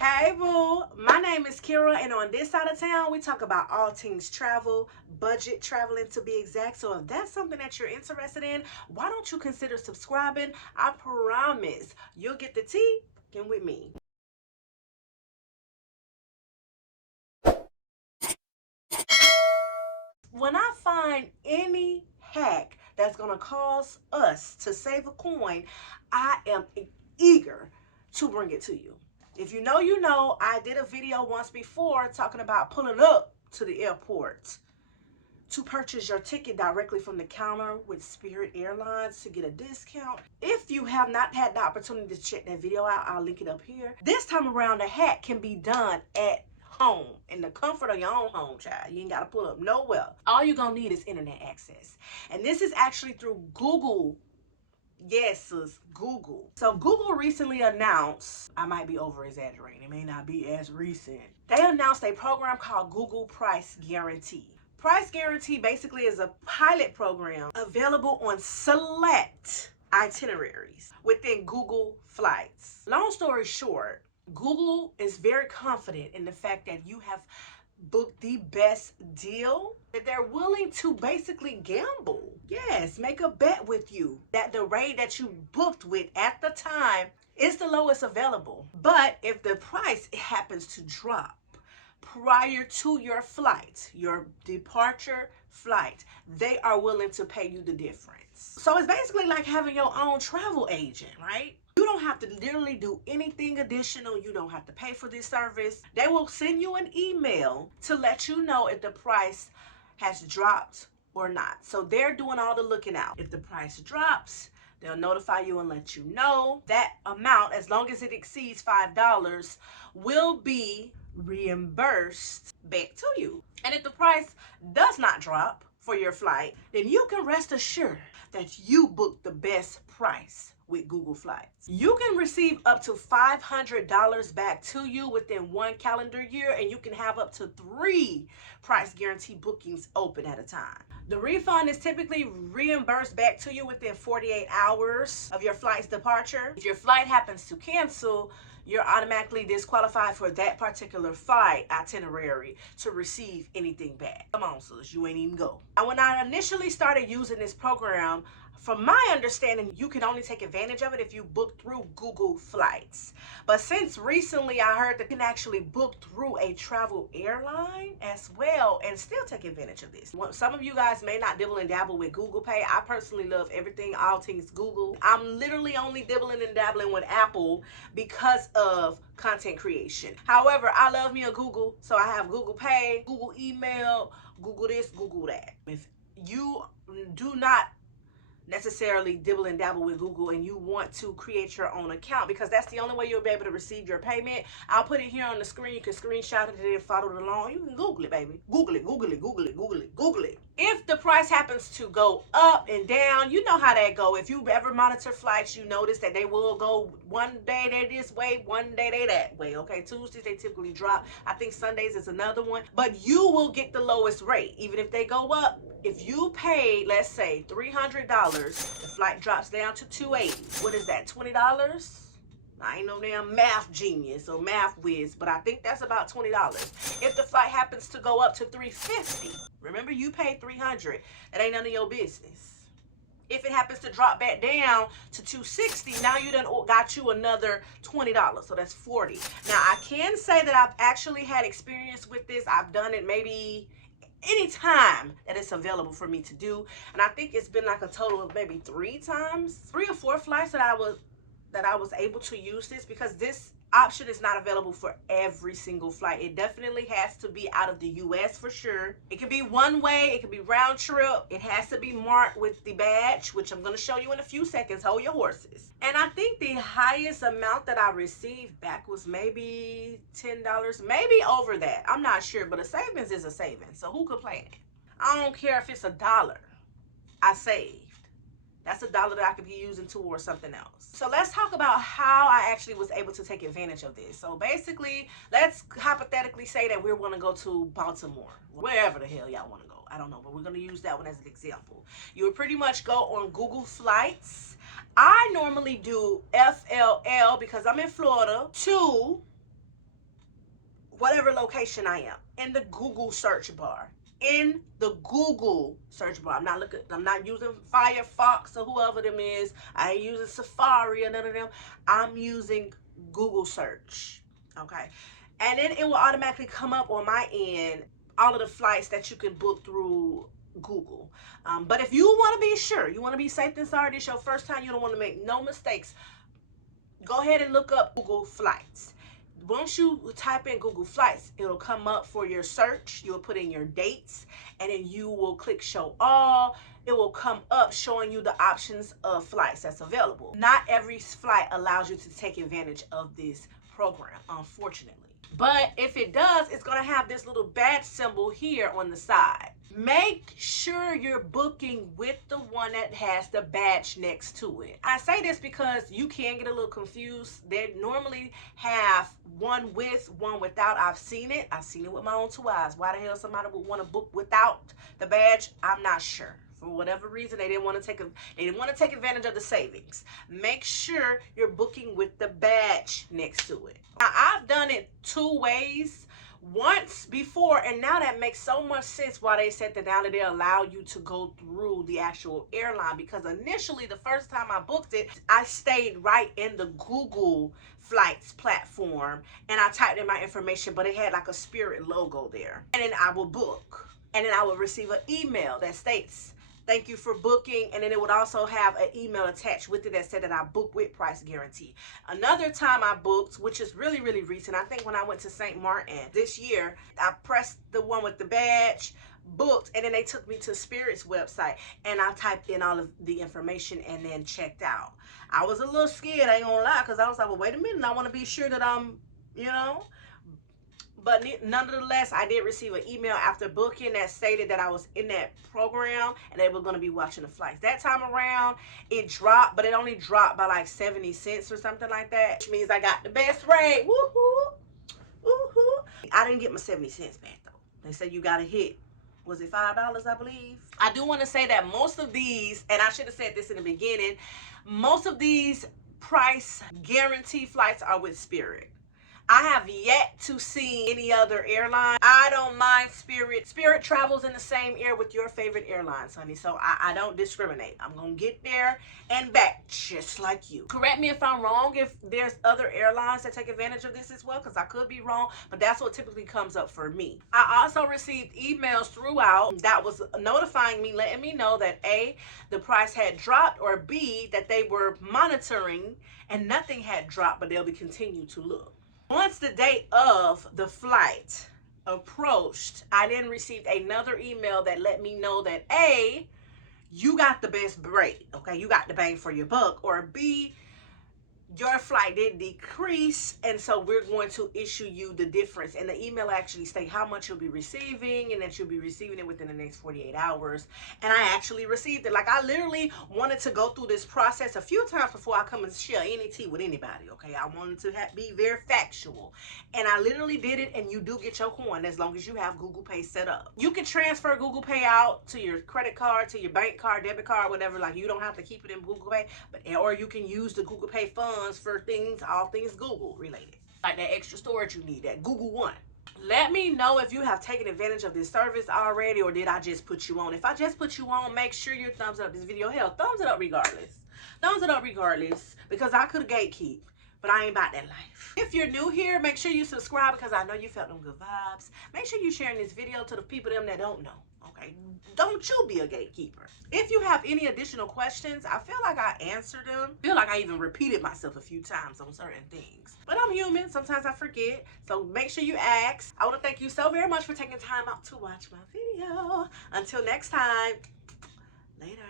Hey boo, my name is Kira, and on this side of town we talk about all things travel, budget traveling to be exact. So if that's something that you're interested in, why don't you consider subscribing? I promise you'll get the tea and with me. When I find any hack that's gonna cause us to save a coin, I am eager to bring it to you. If you know, you know, I did a video once before talking about pulling up to the airport to purchase your ticket directly from the counter with Spirit Airlines to get a discount. If you have not had the opportunity to check that video out, I'll link it up here. This time around, the hack can be done at home, in the comfort of your own home, child. You ain't got to pull up nowhere. All you're going to need is internet access. And this is actually through Google. Yes, sis, Google. So Google recently announced, I might be over exaggerating, it may not be as recent. They announced a program called Google Price Guarantee. Price Guarantee basically is a pilot program available on select itineraries within Google flights. Long story short, Google is very confident in the fact that you have booked the best deal, that they're willing to basically gamble. Yes, make a bet with you that the rate that you booked with at the time is the lowest available. But if the price happens to drop prior to your flight, your departure flight, they are willing to pay you the difference. So it's basically like having your own travel agent, right? You don't have to literally do anything additional. You don't have to pay for this service. They will send you an email to let you know if the price has dropped or not. So they're doing all the looking out. If the price drops, they'll notify you and let you know. That amount, as long as it exceeds $5, will be reimbursed back to you. And if the price does not drop for your flight, then you can rest assured that you booked the best price with Google Flights. You can receive up to $500 back to you within 1 calendar year, and you can have up to 3 price guarantee bookings open at a time. The refund is typically reimbursed back to you within 48 hours of your flight's departure. If your flight happens to cancel, you're automatically disqualified for that particular flight itinerary to receive anything back. Come on, sis, you ain't even go. And when I initially started using this program, from my understanding, you can only take advantage of it if you book through Google Flights. But since recently I heard that you can actually book through a travel airline as well and still take advantage of this. Some of you guys may not dibble and dabble with Google Pay. I personally love everything, all things Google. I'm literally only dibbling and dabbling with Apple because of content creation. However, I love me a Google, so I have Google Pay, Google Email, Google this, Google that. If you do not necessarily dibble and dabble with Google and you want to create your own account, because that's the only way you'll be able to receive your payment, I'll put it here on the screen. You can screenshot it and follow it along. You can Google it, baby. Google it, Google it, Google it, Google it, Google it. If the price happens to go up and down, you know how that go. If you ever monitor flights, you notice that they will go one day they this way, one day they that way. Okay, Tuesdays they typically drop. I think Sundays is another one. But you will get the lowest rate, even if they go up. If you paid, let's say $300, the flight drops down to $280. What is that, $20? I ain't no damn math genius or math whiz, but I think that's about $20. If the flight happens to go up to $350, remember you paid $300. That ain't none of your business. If it happens to drop back down to $260, now you done got you another $20, so that's $40. Now I can say that I've actually had experience with this. I've done it maybe anytime that it's available for me to do, and I think it's been like a total of maybe 3 or 4 flights that I was able to use this, because this option is not available for every single flight. It definitely has to be out of the US for sure. It can be one way, it can be round trip. It has to be marked with the badge, which I'm going to show you in a few seconds. Hold your horses. And I think the highest amount that I received back was maybe $10, maybe over that. I'm not sure, but a savings is a savings. So who complain? I don't care if it's $1 I saved. That's $1 that I could be using towards something else. So let's talk about how I actually was able to take advantage of this. So basically, let's hypothetically say that we want to go to Baltimore, wherever the hell y'all want to go. I don't know, but we're going to use that one as an example. You would pretty much go on Google Flights. I normally do FLL because I'm in Florida to whatever location I am, in the Google search bar. In the Google search bar. I'm not using Firefox or whoever them is. I ain't using Safari or none of them. I'm using Google search. Okay. And then it will automatically come up on my end all of the flights that you can book through Google. But if you want to be sure, you want to be safe and sorry, this is your first time, you don't want to make no mistakes, go ahead and look up Google Flights. Once you type in Google Flights, it'll come up for your search. You'll put in your dates, and then you will click show all. It will come up showing you the options of flights that's available. Not every flight allows you to take advantage of this program, unfortunately. But if it does, it's going to have this little badge symbol here on the side. Make sure you're booking with the one that has the badge next to it. I say this because you can get a little confused. They normally have one with, one without. I've seen it. I've seen it with my own two eyes. Why the hell somebody would want to book without the badge? I'm not sure. For whatever reason, they didn't want to take advantage of the savings. Make sure you're booking with the badge next to it. Now, I've done it two ways. Once before, and now that makes so much sense why they said that now that they allow you to go through the actual airline, because initially the first time I booked it, I stayed right in the Google Flights platform and I typed in my information, but it had like a Spirit logo there, and then I will book, and then I will receive an email that states thank you for booking, and then it would also have an email attached with it that said that I booked with price guarantee. Another time I booked, which is really, really recent, I think when I went to St. Martin this year, I pressed the one with the badge, booked, and then they took me to Spirit's website, and I typed in all of the information and then checked out. I was a little scared, I ain't gonna lie, because I was like, well, wait a minute, I want to be sure that I'm, you know. But nonetheless, I did receive an email after booking that stated that I was in that program and they were going to be watching the flights. That time around, it dropped, but it only dropped by like 70 cents or something like that, which means I got the best rate. Woohoo! Woohoo! I didn't get my 70 cents back though. They said you got to hit, was it $5, I believe? I do want to say that most of these, and I should have said this in the beginning, most of these price guarantee flights are with Spirit. I have yet to see any other airline. I don't mind Spirit. Spirit travels in the same air with your favorite airlines, honey. So I don't discriminate. I'm going to get there and back just like you. Correct me if I'm wrong, if there's other airlines that take advantage of this as well, because I could be wrong, but that's what typically comes up for me. I also received emails throughout that was notifying me, letting me know that A, the price had dropped, or B, that they were monitoring and nothing had dropped, but they'll be continue to look. Once the date of the flight approached, I then received another email that let me know that A, you got the best rate, okay? You got the bang for your buck. Or B, your flight did decrease, and so we're going to issue you the difference. And the email actually states how much you'll be receiving, and that you'll be receiving it within the next 48 hours. And I actually received it. Like, I literally wanted to go through this process a few times before I come and share any tea with anybody, okay? I wanted to be very factual. And I literally did it, and you do get your coin as long as you have Google Pay set up. You can transfer Google Pay out to your credit card, to your bank card, debit card, whatever. Like, you don't have to keep it in Google Pay, or you can use the Google Pay funds for things, all things Google related, like that extra storage you need, that Google One. Let me know if you have taken advantage of this service already, or did I just put you on. If I just put you on, make sure you thumbs up this video. Hell, thumbs it up regardless. Thumbs it up regardless, because I could gatekeep, but I ain't about that life. If you're new here, make sure you subscribe, because I know you felt them good vibes. Make sure you sharing this video to the people them that don't know. Okay, don't you be a gatekeeper. If you have any additional questions, I feel like I answered them. I feel like I even repeated myself a few times on certain things. But I'm human. Sometimes I forget. So make sure you ask. I want to thank you so very much for taking time out to watch my video. Until next time, later.